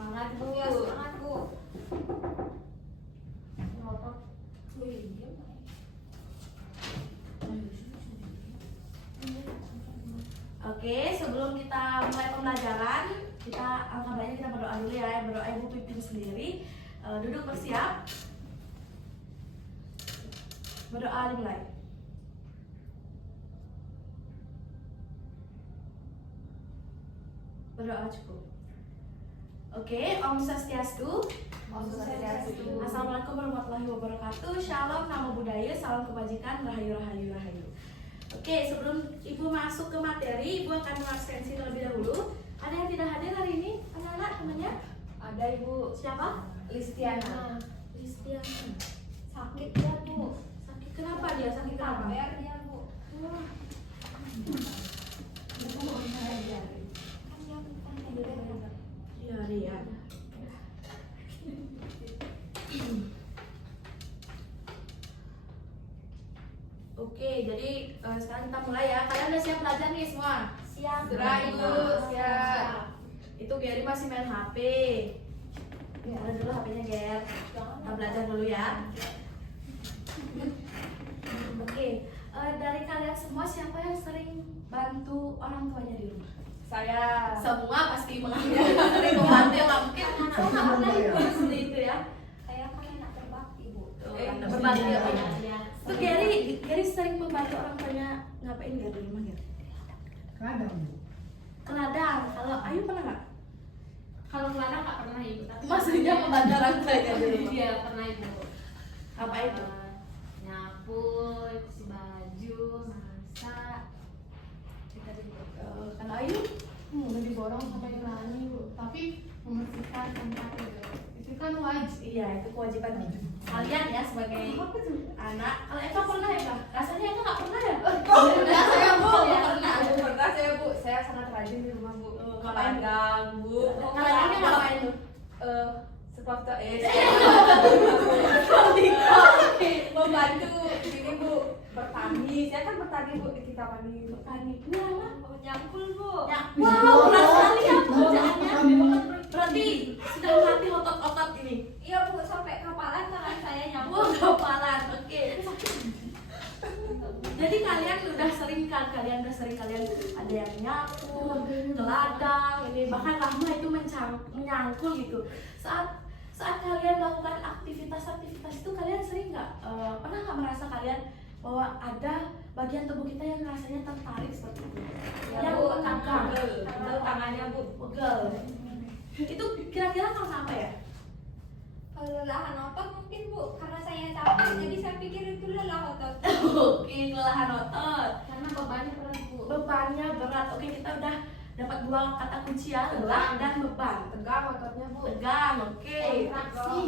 Semangat Bu. Ya, semangat Bu. Oke, sebelum kita mulai pembelajaran, kita angkat baiknya kita berdoa dulu ya. Berdoa Ibu pimpin sendiri. Duduk bersiap. Berdoa dimulai. Berdoa cukup. Oke, Om Swastiastu. Om Swastiastu. Assalamualaikum warahmatullahi wabarakatuh. Shalom, namo buddhaya, salam kebajikan, rahayu rahayu rahayu. Oke, sebelum Ibu masuk ke materi, Ibu akan mengabsensi terlebih dahulu. Ada yang tidak hadir hari ini? Anak-anak temannya? Ada Ibu. Siapa? Listiana. Listiana. Sakit dia Bu. Sakit kenapa dia? Sakit kenapa? Kamber dia Bu. Wah. Iya, Ria. Oke, jadi sekarang kita mulai ya. Kalian udah siap belajar nih semua? Siap. Sudah, Ibu. Siap. Itu Gary masih main HP. Ada dulu HP-nya, Ger. Kita belajar dulu ya. Oke, dari kalian semua siapa yang sering bantu orang tuanya di rumah? Saya. Semua pasti mengambil sering membantu ya, nggak mungkin anak nggak pernah Ibu seperti itu ya. Saya kan anak berbakti Bu. Anak berbakti ya, Pak. Itu Gary sering membantu orang tuanya ngapain Gary di rumah Gary? Kadang Bu. Ke ladang. Kalau Ayu pernah nggak? Kalau Clara nggak pernah Ibu. Tapi Maksudnya membantu orang tuanya di rumah. Iya pernah Ibu. Apa itu? Nyapu, cuci baju, masak. Kita juga. Kalau Ayu? Lebih borong sampai berani Bu. Tapi membersihkan tempat itu kan wajib. Iya, itu kewajiban kalian ya sebagai anak. Kalau Eka pernah ya, Kak? Rasanya Eka nggak pernah ya? Pernah saya Bu. Ya, pernah. Pernah saya Bu. Saya sangat rajin di rumah Bu. Ngapain? Ladang Bu. Kalau ini ngapain tuh? Seperti Oke. membantu ini Bu bertani. Saya kan bertani Bu di kita Pani. Bertani. Ini apa? Nyangkul Bu. Ya, wow, berat sekali ya pekerjaannya. Berarti sedang melatih otot-otot ini. Iya Bu, sampai kapalan tangan saya nyangkul. Wah, kapalan. Oke. Jadi kalian udah sering kalian ada yang nyapu, ke ladang, ini bahkan Rahma itu menyangkul gitu. Saat kalian melakukan aktivitas itu kalian sering nggak pernah nggak merasa kalian bahwa ada bagian tubuh kita yang rasanya tertarik seperti itu? Ya Bu, tangannya Bu. Pegel. Itu kira-kira karena apa ya? Kelelahan otot mungkin Bu, karena saya capek jadi saya pikir itu lelah otot. Oke, kelelahan otot. Karena bebannya berat Bu. Bebannya berat. Oke, kita udah dapat dua kata kunci ya, lelah dan beban. Tegang ototnya Bu. Tegang, oke. Kontraksi.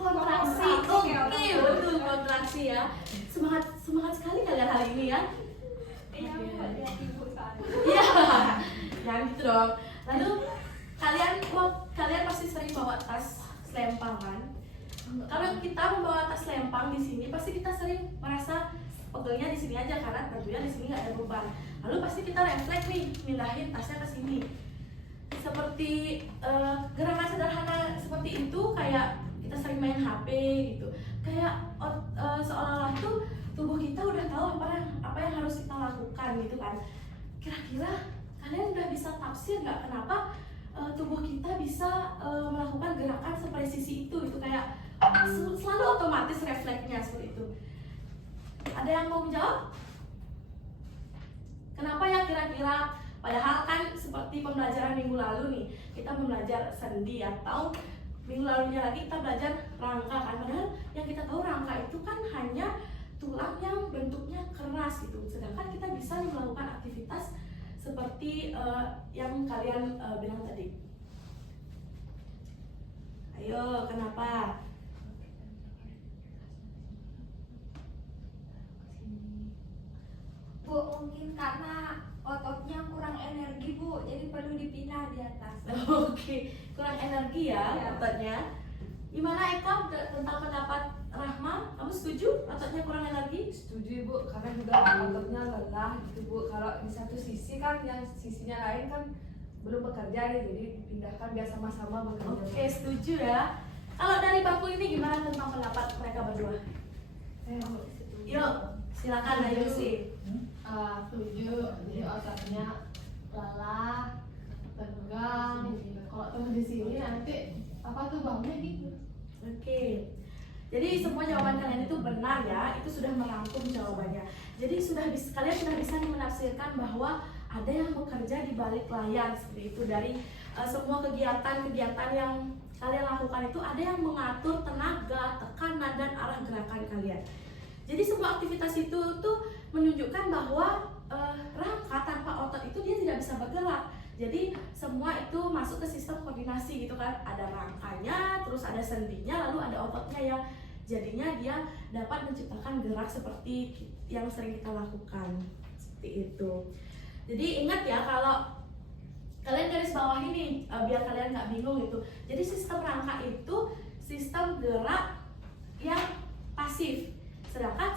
Kontraksi, Oke, oke, betul kontraksi ya. Semangat sekali kalian hari ini ya. Iya Bu, lihat Ibu sana. Iya, jangan gitu dong. Lalu kalian pasti sering bawa tas selempang kan? Kalau kita membawa tas selempang di sini, pasti kita sering merasa pegelnya di sini aja karena tentunya di sini nggak ada beban. Lalu pasti kita refleks nih, mindahin tasnya ke sini. Seperti gerakan sederhana seperti itu kayak kita sering main HP gitu. Kayak seolah-olah tuh tubuh kita udah tahu apa yang harus kita lakukan gitu kan. Kira-kira kalian udah bisa tafsir nggak kenapa tubuh kita bisa melakukan gerakan sepresisi itu kayak selalu otomatis refleksnya seperti itu. Ada yang mau menjawab? Kenapa ya kira-kira? Padahal kan seperti pembelajaran minggu lalu nih, kita belajar sendi atau minggu lalunya lagi kita belajar rangka kan. Padahal yang kita tahu rangka itu kan hanya tulang yang bentuknya keras gitu. Sedangkan kita bisa melakukan aktivitas seperti yang kalian bilang tadi. Ayo, kenapa? Bu, mungkin karena ototnya kurang energi Bu, jadi perlu dipindah di atas. Oke, kurang energi ya Iya. ototnya. Gimana Eka tentang pendapat Rahma? Kamu setuju ototnya kurang energi? Setuju Bu, karena juga ototnya lelah gitu Bu. Kalau di satu sisi kan yang sisinya lain kan belum bekerja nih, jadi dipindahkan biar sama-sama bekerja. Oke, setuju ya. Kalau dari Baku ini gimana tentang pendapat mereka berdua? Yuk, silakan Ayu sih. Setuju. Jadi ototnya lelah, tegang. Kalau terus di sini nanti apa tuh baunya gitu. Oke. Jadi semua jawaban kalian itu benar ya, itu sudah merangkum jawabannya. Jadi kalian sudah bisa menafsirkan bahwa ada yang bekerja di balik layar seperti itu. Dari semua kegiatan-kegiatan yang kalian lakukan itu ada yang mengatur tenaga, tekanan, dan arah gerakan kalian. Jadi semua aktivitas itu tuh menunjukkan bahwa rangka tanpa otot itu dia tidak bisa bergerak. Jadi semua itu masuk ke sistem koordinasi gitu kan. Ada rangkanya, terus ada sendinya, lalu ada ototnya yang jadinya dia dapat menciptakan gerak seperti yang sering kita lakukan. Seperti itu. Jadi ingat ya, kalau kalian garis bawah ini biar kalian nggak bingung gitu. Jadi sistem rangka itu sistem gerak yang pasif. Sedangkan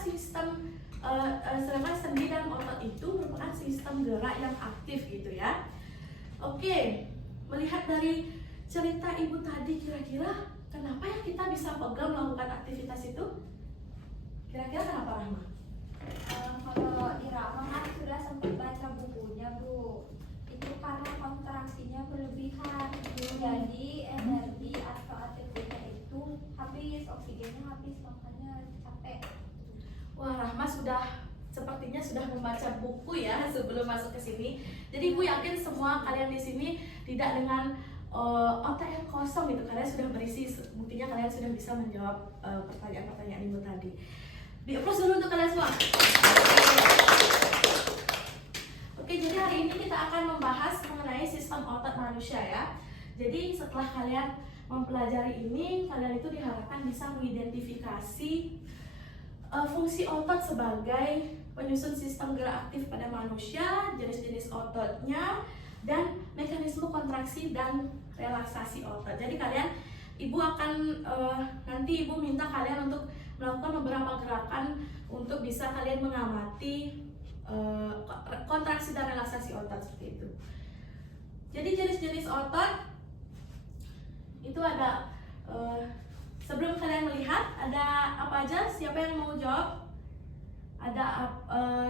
sedangkan sendi dan otot itu merupakan sistem gerak yang aktif gitu ya. Oke, melihat dari cerita ibu tadi, kira-kira kenapa ya kita bisa pegal melakukan aktivitas itu? Kira-kira kenapa, Rahma? Kalau di Rahma kan sudah sempat baca bukunya Bu, itu karena kontraksinya berlebihan, jadi energi atau ATP-nya itu habis, oksigennya habis, makanya capek. Wah, Rahma sepertinya sudah membaca buku ya sebelum masuk ke sini. Jadi ibu yakin semua kalian di sini tidak dengan otak yang kosong gitu, kalian sudah berisi, buktinya kalian sudah bisa menjawab pertanyaan-pertanyaan ibu tadi. Di applause dulu untuk kalian semua. Oke, jadi hari ini kita akan membahas mengenai sistem otot manusia ya. Jadi setelah kalian mempelajari ini, kalian itu diharapkan bisa mengidentifikasi fungsi otot sebagai penyusun sistem gerak aktif pada manusia, jenis-jenis ototnya, dan mekanisme kontraksi dan relaksasi otot. Jadi ibu akan nanti ibu minta kalian untuk melakukan beberapa gerakan untuk bisa kalian mengamati kontraksi dan relaksasi otot seperti itu. Jadi jenis-jenis otot itu ada sebelum kalian melihat ada apa aja? Siapa yang mau jawab? Ada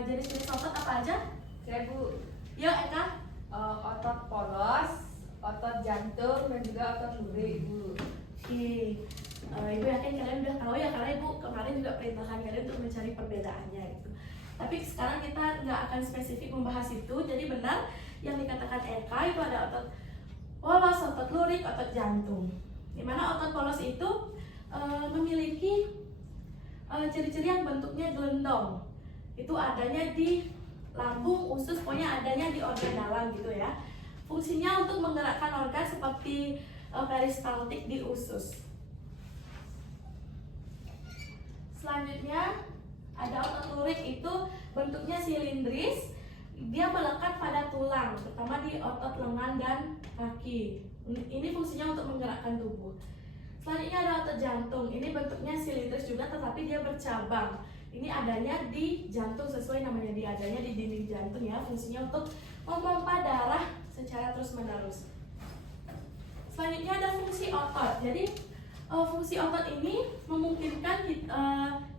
jenis-jenis otot apa aja? Saya Bu, Yuk Eka. otot polos, otot jantung, dan juga otot lurik Bu. Oke, ibu yakin kalian udah tahu ya, karena ibu kemarin juga perintahkan kalian untuk mencari perbedaannya itu. Tapi sekarang kita nggak akan spesifik membahas itu. Jadi benar yang dikatakan Eka itu ada otot polos, otot lurik, otot jantung. Dimana otot polos itu memiliki ciri-ciri yang bentuknya gelendong. Itu adanya di lambung, usus, pokoknya adanya di organ dalam gitu ya. Fungsinya untuk menggerakkan organ seperti peristaltik di usus. Selanjutnya ada otot lurik, itu bentuknya silindris. Dia melekat pada tulang, terutama di otot lengan dan kaki. Ini fungsinya untuk menggerakkan tubuh. Selanjutnya ada otot jantung. Ini bentuknya silindris juga, tetapi dia bercabang. Ini adanya di jantung, sesuai namanya, dia adanya di dinding jantung ya. Fungsinya untuk memompa darah secara terus-menerus. Selanjutnya ada fungsi otot. Jadi fungsi otot ini memungkinkan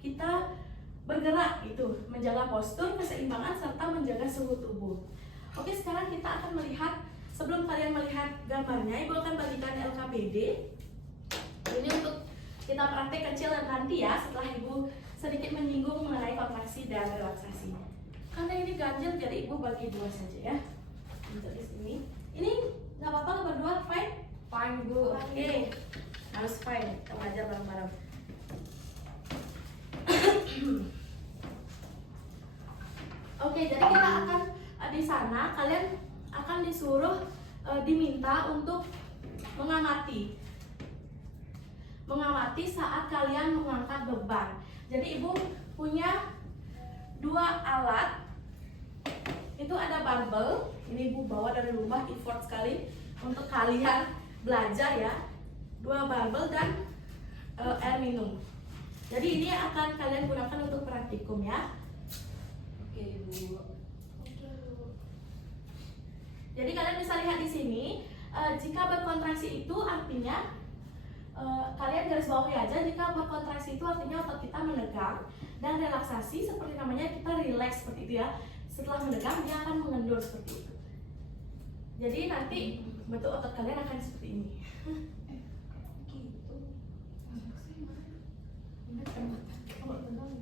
kita bergerak gitu, menjaga postur, keseimbangan, serta menjaga suhu tubuh. Oke, sekarang kita akan melihat, sebelum kalian melihat gambarnya, ibu akan bagikan LKPD. Ini untuk kita praktek kecil nanti ya, setelah ibu sedikit menyinggung mengenai kontraksi dan relaksasi. Karena ini ganjil, jadi ibu bagi dua saja ya. Untuk di sini, ini nggak apa-apa lo berdua, fine? Fine Bu. Oke, harus fine, kita belajar bareng-bareng. Oke, jadi kita akan di sana, kalian akan disuruh diminta untuk mengamati saat kalian mengangkat beban. Jadi ibu punya dua alat. Itu ada barbel. Ini ibu bawa dari rumah, effort sekali untuk kalian belajar ya. Dua barbel dan air minum. Jadi ini akan kalian gunakan untuk praktikum ya. Oke Bu. Oke Bu. Jadi kalian bisa lihat di sini, jika berkontraksi itu artinya kalian garis bawahi aja, jika berkontraksi itu artinya otot kita menegang, dan relaksasi seperti namanya kita relax seperti itu ya. Setelah menegang dia akan mengendur seperti itu. Jadi nanti bentuk otot kalian akan seperti ini. Gitu. Kalau tegang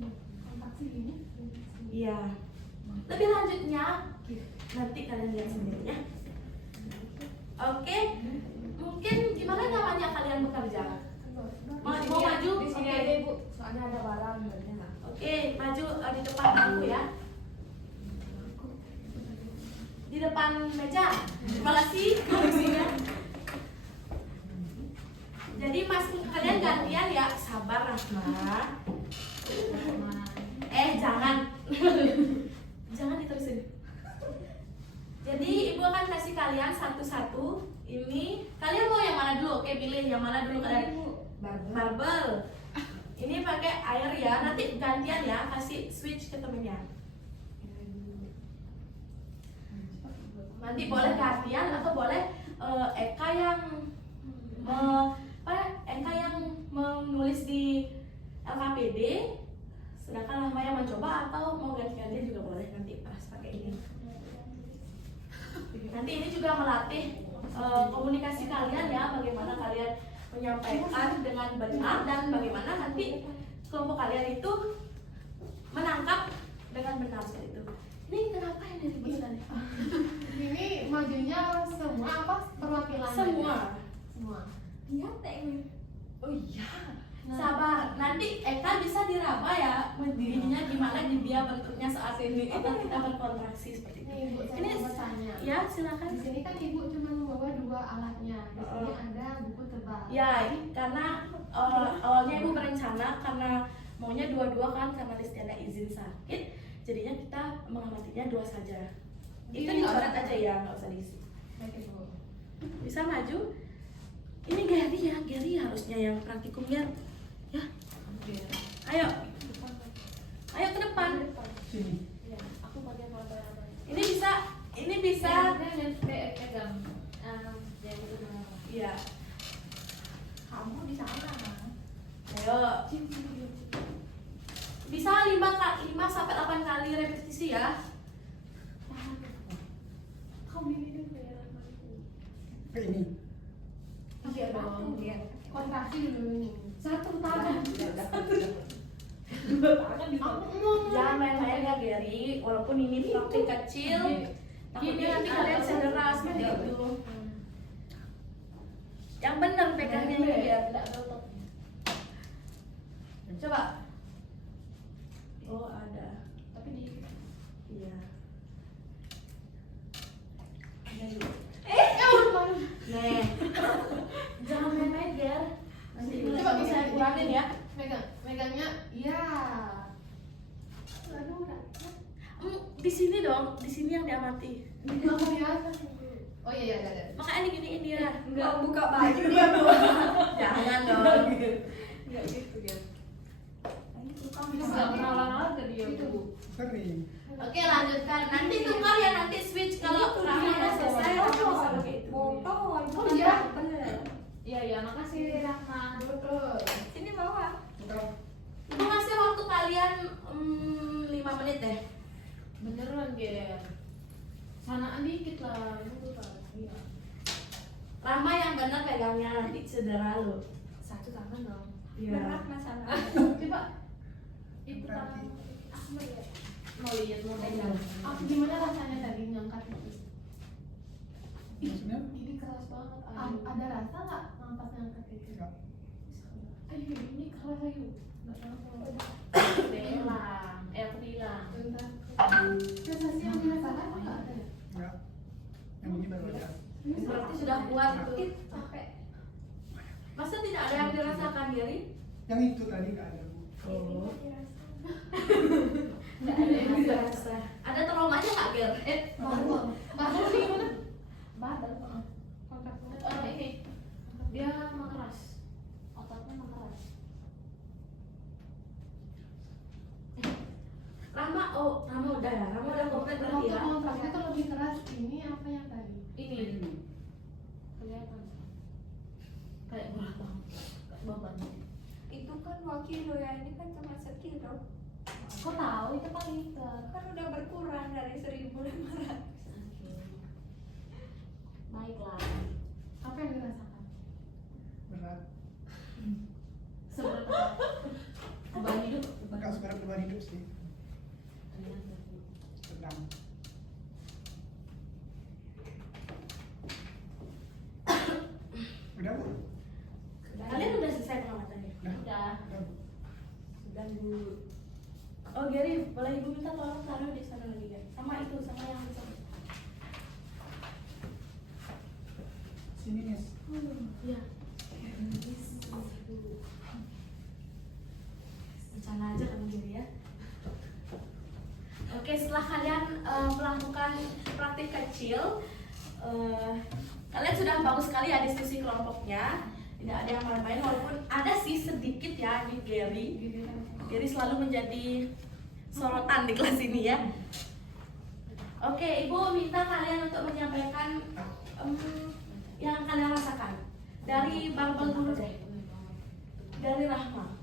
kontraksi gini. Iya. Lebih lanjutnya nanti kalian lihat sendiri ya. Oke. Mungkin gimana namanya kalian bekerja? Mau maju? Di sini Oke. aja Ibu, soalnya ada barang banyak. Oke, maju di depan aku ya. Di depan meja. Terima kasih kursinya. Jadi mas kalian gantian ya, sabar Rahma. Jangan. Jangan diterusin. Jadi ibu akan kasih kalian satu-satu. Ini kalian mau yang mana dulu? Oke, pilih yang mana dulu kalian. Marble. Ini pakai air ya. Nanti gantian ya, kasih switch ke temennya. Nanti boleh gantian atau boleh Eka yang Eka yang menulis di LKPD, sedangkan Rahma yang mencoba, atau mau ganti-gantian juga boleh nanti pas pakai ini. Nanti ini juga melatih komunikasi kalian ya, bagaimana kalian menyampaikan dengan benar dan bagaimana nanti kelompok kalian itu menangkap dengan benar seperti itu. Ini kenapa ini ribet sekali? Ini majunya semua apa perwakilan? Semua. Semua. Dia teknik. Oh iya. Sabar, nanti Eka bisa diraba ya dirinya gimana dia bentuknya saat ini atau kita berkontraksi seperti itu. Nih Ibu, saya Ini mau bertanya. ya silakan. Di sini kan Ibu cuma membawa 2 alatnya. Di sini ada buku tebal. Ya, karena awalnya ibu berencana karena maunya 2 kan karena Listiana izin sakit, jadinya kita mengamatinya 2 saja. Itu Ini nggak dicoret usah. aja ya, nggak usah diisi. Baik Ibu. Bisa maju. Ini Gary harusnya yang praktikum ya. Ya, ayo ke depan. Ya, aku pakai foto yang mana? Ini bisa. Pegang. Yang itu mana? Iya. Kamu di sana. Ayo. Bisa 5 sampai 8 kali repetisi ya. Kamu ini dulu ya. Ini. Iya dong. Kontraksi dulu nih. 1 tangan. Jangan main-main ya Gary, walaupun ini praktik kecil, takutnya nanti kalian cedera seperti itu. Yang benar pegangnya ini biar tidak rontok. Coba. Oh ada. Tapi di Iya. Nih. Jangan main-main Ger. Nanti Coba bisa saya kurangin ya. megangnya iya. Aduh, udah. Di sini dong, di sini yang diamati. Aku biasa. Oh iya iya ada. Makanya diginiin dia. Enggak buka baju dia tuh. Jangan dong. Enggak gitu dia. Bisa Enggak pernah ulang ke dia, Itu. Bu. Kering. Oke lanjutkan. Nanti tukar ya, nanti switch kalau Rahma udah selesai Rahma bisa pakai itu. Foto. Oh iya. Iya, iya, makasih Rahma. Betul. Sini bawa. Ibu ngasih waktu kalian 5 menit deh. Beneran, Ger. Sanaan dikit lah, itu kan. Iya. Rahma yang benar pegangnya, nanti cedera lo. 1 tangan dong. Berat masalah. Coba Ibu tangan. Aku lihat. Mau lihat mau pegang. aku gimana rasanya tadi ngangkat itu? Maksudnya? Ini keras banget. Ada rasa nggak ngangkat itu? Enggak. Ayo ini keras ayo. Nggak tahu. Hilang. Aku bilang. Bentar. Sensasi yang dirasakan nggak ada ya? Enggak. Yang ini baru ada. Berarti sudah kuat tuh. Sakit sampai Masa tidak ada yang dirasakan Gary? Yang itu tadi enggak ada, Bu. Oh. Nggak Ada yang dirasa. Ada traumanya nggak Ger? Barbel. Barbel sih gimana? Barbel. Kontak. Ini dia mengeras. Ototnya mengeras. Rahma udah ya? Rahma udah komplit berarti Waktu ya? kontraknya tuh lebih keras ini apa yang tadi? Ini kelihatan kayak berat banget, kayak beban. Itu kan 2 kilo ya, ini kan cuma 1 kilo. Kok tahu itu kan liter? Kan udah berkurang dari 1.500. Baiklah. Apa yang dirasakan? Berat. Seberapa beban hidup? Enggak sekarang beban hidup sih. Sedang. Udah bu? Kalian udah selesai pengawatannya? Udah. Udah. Udah bu. Sudah Bu. Oh Gary, boleh ibu minta tolong taruh di sana lagi Gary. Sama itu, sama yang di sana. Sini Nes. Iya. Bencana aja kamu Gary ya. Oke, setelah kalian melakukan praktik kecil, kalian sudah bagus sekali ya diskusi kelompoknya. Tidak ada yang main-main, walaupun ada sih sedikit ya di Gary. Gary selalu menjadi sorotan di kelas ini ya. Oke, Ibu minta kalian untuk menyampaikan yang kalian rasakan. Dari Barbel dulu deh. Dari Rahma.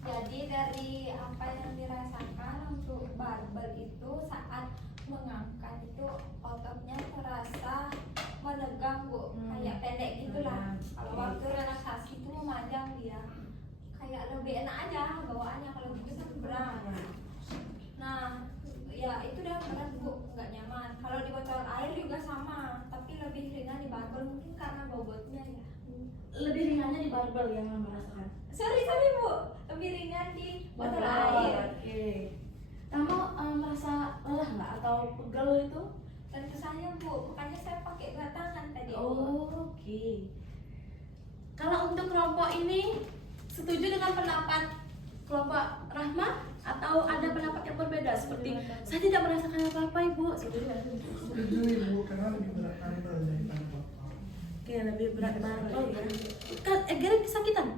Jadi dari apa yang dirasakan untuk barbel itu saat mengangkat itu ototnya terasa menegang Bu, kayak pendek gitulah. Kalau waktu relaksasi itu memanjang dia, kayak lebih enak aja bawaannya kalau gitu kan berat. Nah, ya itu udah berat Bu, nggak nyaman. Kalau di botol air juga sama, tapi lebih ringan di barbel mungkin karena bobotnya ya. Lebih ringannya di barbel yang merasakan. Sorry Bu, lebih ringan di botol Barbel, air. oke. Kamu merasa lelah nggak atau pegel itu? Tentu saja Bu, makanya saya pakai 2 tangan tadi. Oh, oke. Kalau untuk kelompok ini setuju dengan pendapat kelompok Rahma atau ada pendapat yang berbeda seperti saya tidak merasakan apa-apa Ibu? Setuju nggak? Setuju ibu karena lebih berat barbel daripada botol. Oke, lebih berat barbel ya. Kan Gary kesakitan?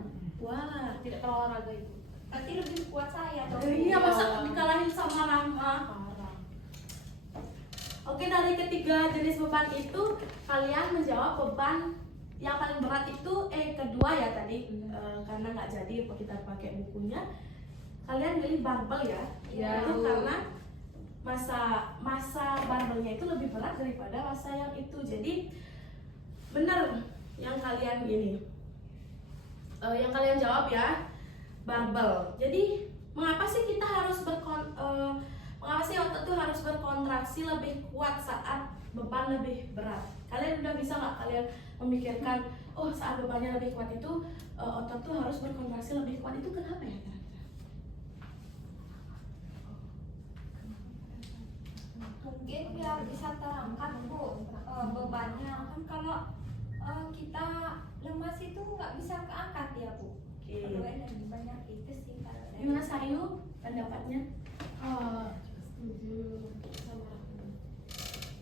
Wah. Tidak berolahraga itu. Berarti lebih kuat saya dong. Iya, masa dikalahin sama Rahma? Parah. Oke, dari ketiga jenis beban itu kalian menjawab beban yang paling berat itu kedua ya tadi karena nggak jadi kita pakai bukunya. Kalian pilih barbel ya? Iya. Itu karena masa barbelnya itu lebih berat daripada masa yang itu. Jadi benar yang kalian yang kalian jawab ya, barbel. Jadi mengapa sih kita harus mengapa sih otot tuh harus berkontraksi lebih kuat saat beban lebih berat? Kalian udah bisa nggak kalian memikirkan, oh saat bebannya lebih kuat itu otot tuh harus berkontraksi lebih kuat, itu kenapa ya kira-kira? Mungkin biar bisa terangkat Bu bebannya. Kan kalau kita lemas itu nggak bisa keangkat ya Bu. Oke. Kalau energi banyak itu sih kalau dari- Gimana Sayu pendapatnya? Setuju sama aku.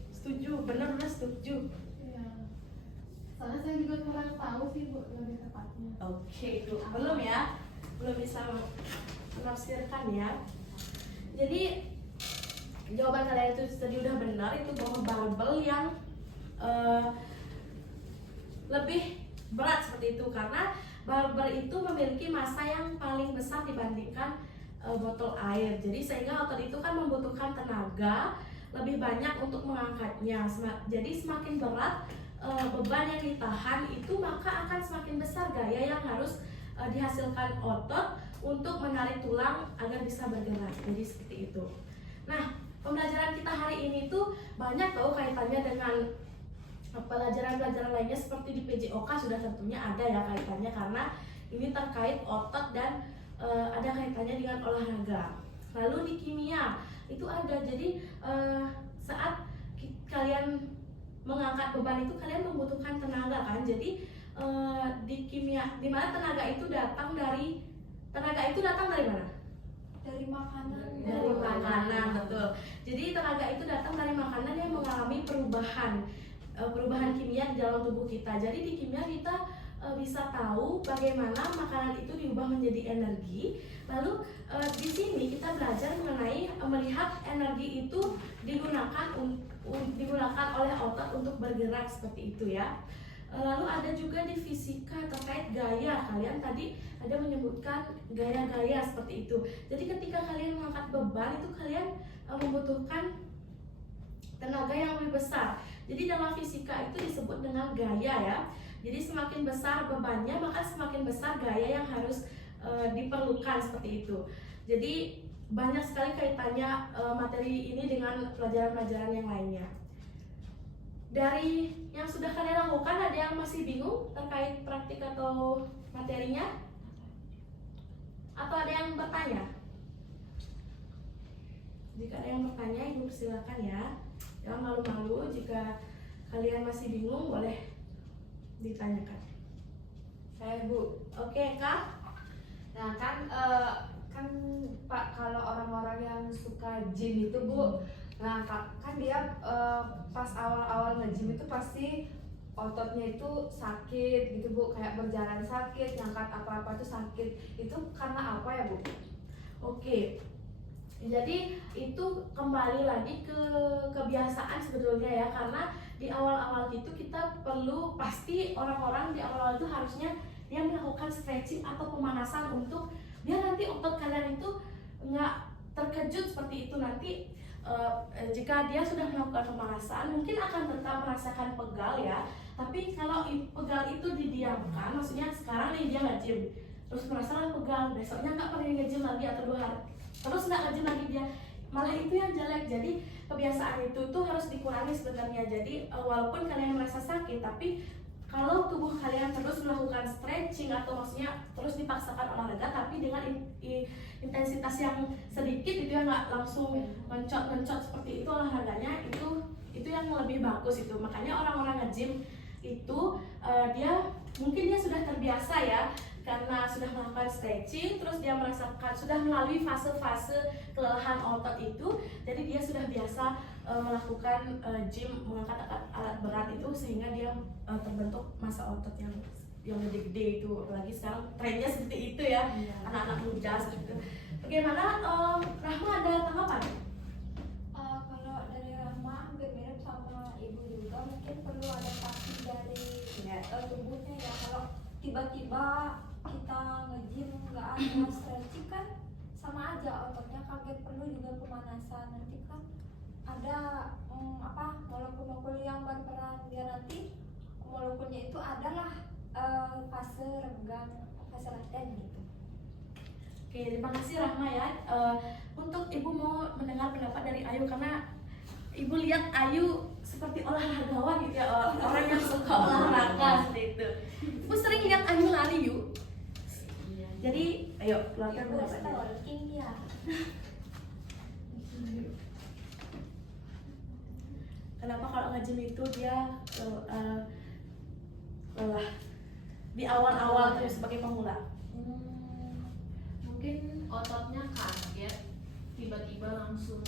Setuju, benar-benar setuju. Iya. Soalnya saya juga kurang tahu sih Bu lebih tepatnya. Oke, itu belum ya, belum bisa menafsirkan ya. Jadi jawaban kalian itu tadi udah benar, itu bahwa barbel yang lebih berat seperti itu karena barbel itu memiliki massa yang paling besar dibandingkan botol air. Jadi sehingga otot itu kan membutuhkan tenaga lebih banyak untuk mengangkatnya. Jadi semakin berat beban yang ditahan itu, maka akan semakin besar gaya yang harus dihasilkan otot untuk menarik tulang agar bisa bergerak. Jadi seperti itu. Nah, pembelajaran kita hari ini tuh banyak tahu kaitannya dengan pelajaran-pelajaran lainnya seperti di PJOK sudah tentunya ada ya kaitannya karena ini terkait otot dan ada kaitannya dengan olahraga. Lalu di kimia itu ada, jadi saat kalian mengangkat beban itu kalian membutuhkan tenaga kan. Jadi di kimia di mana tenaga itu datang dari mana? dari makanan. Dari makanan, betul. Jadi tenaga itu datang dari makanan yang mengalami perubahan kimia di dalam tubuh kita. Jadi di kimia kita bisa tahu bagaimana makanan itu diubah menjadi energi. Lalu di sini kita belajar mengenai melihat energi itu digunakan digunakan oleh otot untuk bergerak seperti itu ya. Lalu ada juga di fisika terkait gaya. Kalian tadi ada menyebutkan gaya-gaya seperti itu. Jadi ketika kalian mengangkat beban itu kalian membutuhkan tenaga yang lebih besar. Jadi dalam fisika itu disebut dengan gaya ya. Jadi semakin besar bebannya maka semakin besar gaya yang harus diperlukan seperti itu. Jadi banyak sekali kaitannya materi ini dengan pelajaran-pelajaran yang lainnya. Dari yang sudah kalian lakukan, ada yang masih bingung terkait praktik atau materinya? Atau ada yang bertanya? Jika ada yang bertanya, Ibu persilakan ya. Jangan malu-malu, jika kalian masih bingung boleh ditanyakan. Saya Bu. Oke, Kak? Nah kan Pak, kalau orang-orang yang suka gym itu Bu, nah kan dia pas awal-awal nge-gym itu pasti ototnya itu sakit gitu Bu, kayak berjalan sakit, ngangkat apa-apa itu sakit. Itu karena apa ya Bu? Oke. Jadi itu kembali lagi ke kebiasaan sebetulnya ya, karena di awal-awal itu kita perlu, pasti orang-orang di awal-awal itu harusnya dia melakukan stretching atau pemanasan untuk biar nanti otot kalian itu nggak terkejut seperti itu. Nanti jika dia sudah melakukan pemanasan mungkin akan tetap merasakan pegal ya, tapi kalau pegal itu didiamkan, maksudnya sekarang nih dia nge-gym terus merasakan pegal, besoknya nggak perlu nge-gym lagi atau 2 hari terus nggak nge-gym lagi, dia malah itu yang jelek. Jadi kebiasaan itu tuh harus dikurangi sebenarnya. Jadi walaupun kalian merasa sakit, tapi kalau tubuh kalian terus melakukan stretching atau maksudnya terus dipaksakan olahraga tapi dengan intensitas yang sedikit itu ya, nggak langsung mencot seperti itu olahraganya, itu yang lebih bagus itu. Makanya orang-orang nge-gym itu mungkin dia sudah terbiasa ya, karena sudah melakukan stretching, terus dia merasakan sudah melalui fase-fase kelelahan otot itu, jadi dia sudah biasa melakukan gym, mengangkat alat berat itu, sehingga dia terbentuk massa otot yang gede-gede itu. Apalagi sekarang trennya seperti itu ya, anak-anak muda seperti itu. Bagaimana Rahma, ada tanggapan? Kalau dari Rahma hampir mirip sama Ibu juga, mungkin perlu adaptasi dari tubuhnya ya. Kalau tiba-tiba kita nge-gym nggak ada stretching kan sama aja, ototnya kaget, perlu juga pemanasan. Nanti kan ada molekul-molekul yang berperan, biar nanti molekulnya itu adalah fase renggang, fase laten gitu. Oke, terima kasih Rahma ya. Untuk Ibu mau mendengar pendapat dari Ayu, karena Ibu lihat Ayu seperti olahragawan gitu ya, orang yang suka olahraga seperti itu. Ibu sering lihat Ayu lari yuk. Jadi, ayo keluarkan Ibu pendapatnya. stalking ya. Kenapa kalau nge-gym itu dia lelah di awal-awal terus sebagai pemula? Mungkin ototnya kaget, tiba-tiba langsung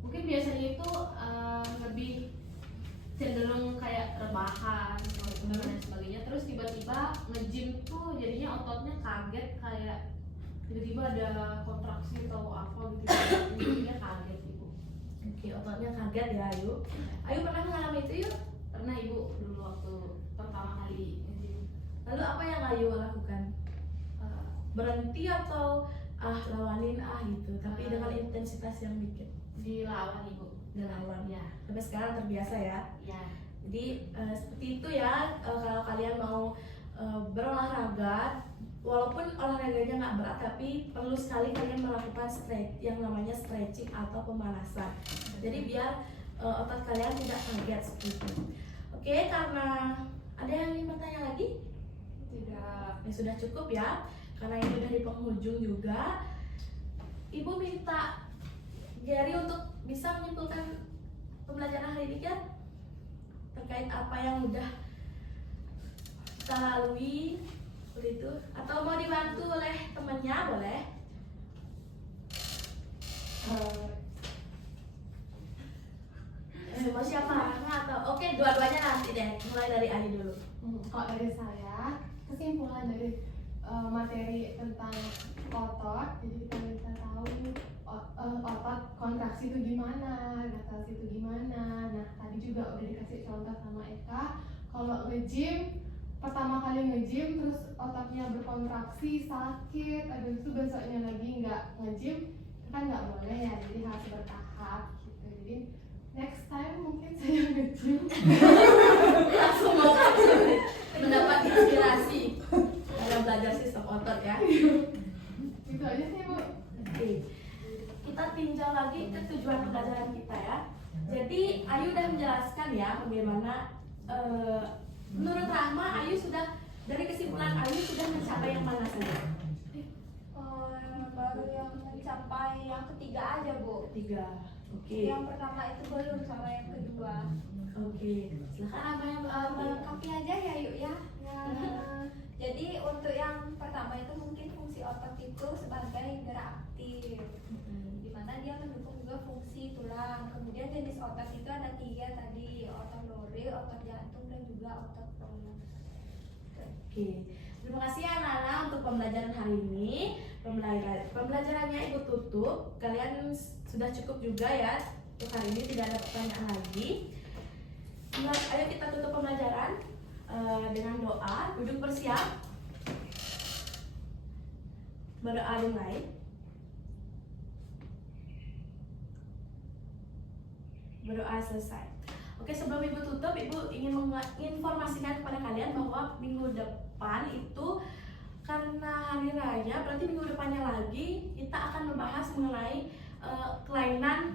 mungkin biasanya itu lebih cenderung kayak rebahan dan sebagainya, terus tiba-tiba nge-gym tuh jadinya ototnya kaget, kayak tiba-tiba ada kontraksi atau apa gitu, jadi dia kaget Ibu. Oke, ototnya kaget ya Ayu. Ayu pernah mengalami itu yuk? Pernah Ibu, dulu waktu pertama kali nge-gym. Lalu apa yang Ayu lakukan? Berhenti atau lawanin gitu, tapi dengan intensitas yang dikit? Dilawan Ibu. Dilawan Ya. Sampai sekarang terbiasa ya. Ya. Jadi seperti itu ya, kalau kalian mau berolahraga, walaupun olahraganya nggak berat, tapi perlu sekali kalian melakukan yang namanya stretching atau pemanasan. Jadi biar otot kalian tidak kaget seperti itu. Oke, karena ada yang ingin bertanya lagi? Tidak. Ya sudah cukup ya, karena ini udah di penghujung juga. Ibu minta Gary untuk bisa menyimpulkan pembelajaran hari ini kan? Terkait apa yang udah kita lalui begitu, atau mau dibantu oleh temannya boleh. Mau siapa? Rahma atau oke, dua-duanya nanti deh, mulai dari Ayu dulu. Kalau dari saya, kesimpulan dari materi tentang otot, jadi kita bisa tahu otot kontraksi itu gimana, relatasi itu gimana. Nah tadi juga udah dikasih contoh sama Eka, kalau nge-gym pertama kali nge-gym terus ototnya berkontraksi sakit, habis itu besoknya lagi nggak nge-gym, itu kan nggak boleh ya, jadi harus bertahap gitu. Jadi next time mungkin saya nge-gym. Langsung mendapat inspirasi dalam belajar sistem otot ya. Gitu aja sih Bu. Oke, kita tinjau lagi ke tujuan pembelajaran kita ya. Jadi Ayu udah menjelaskan ya bagaimana menurut Rahma, Ayu sudah dari kesimpulan Ayu sudah mencapai yang mana saja? Baru yang mencapai yang ketiga aja Bu. 3. Oke. Yang pertama itu belum sama yang kedua. Oke. Silakan apa yang Melengkapi aja ya Yuk ya. Jadi untuk yang pertama itu mungkin fungsi otot itu sebagai gerak aktif, di mana dia mendukung juga fungsi tulang. Kemudian jenis otot itu ada 3 tadi, otot lore, otot jantung dan juga otot tulang. Oke. Terima kasih ya Nana untuk pembelajaran hari ini. Pembelajarannya Ibu tutup. Kalian sudah cukup juga ya untuk hari ini, tidak ada pertanyaan lagi. Ayo kita tutup pembelajaran dengan doa. Duduk bersiap. Berdoa dimulai. Berdoa selesai. Oke, sebelum Ibu tutup, Ibu ingin menginformasikan kepada kalian bahwa minggu depan itu karena hari raya, berarti minggu depannya lagi kita akan membahas mengenai kelainan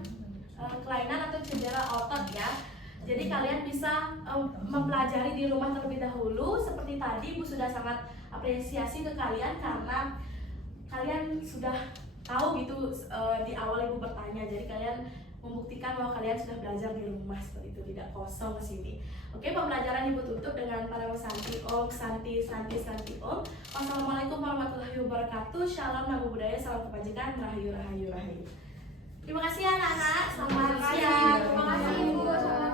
atau cedera otot ya. Jadi kalian bisa mempelajari di rumah terlebih dahulu. Seperti tadi Ibu sudah sangat apresiasi ke kalian karena kalian sudah tahu gitu di awal Ibu bertanya. Jadi kalian membuktikan bahwa kalian sudah belajar di rumah seperti itu, tidak kosong ke sini. Oke, pembelajaran Ibu tutup dengan para santi Om, santi Om. Wassalamualaikum warahmatullahi wabarakatuh. Shalom, namo buddhaya, salam kebajikan, rahayu. Terima kasih ya anak-anak. Selamat siang. Terima kasih Bu.